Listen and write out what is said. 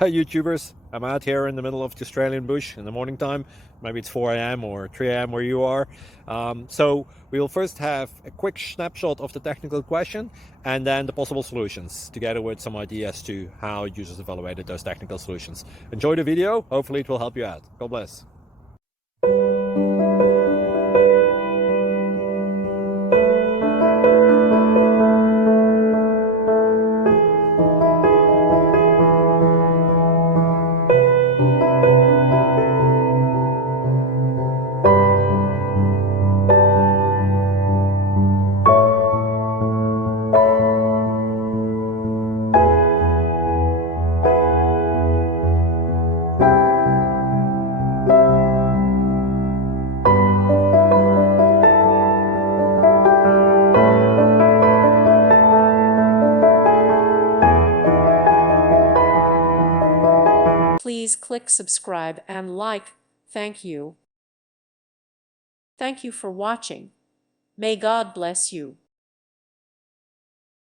Hi YouTubers, I'm out here in the middle of the Australian bush in the morning time. Maybe it's 4 a.m. or 3 a.m. where you are. So we'll first have a quick snapshot of the technical question and then the possible solutions, together with some ideas to how users evaluated those technical solutions. Enjoy the video, hopefully it will help you out. God bless. Please click subscribe and like. Thank you. Thank you for watching. May God bless you.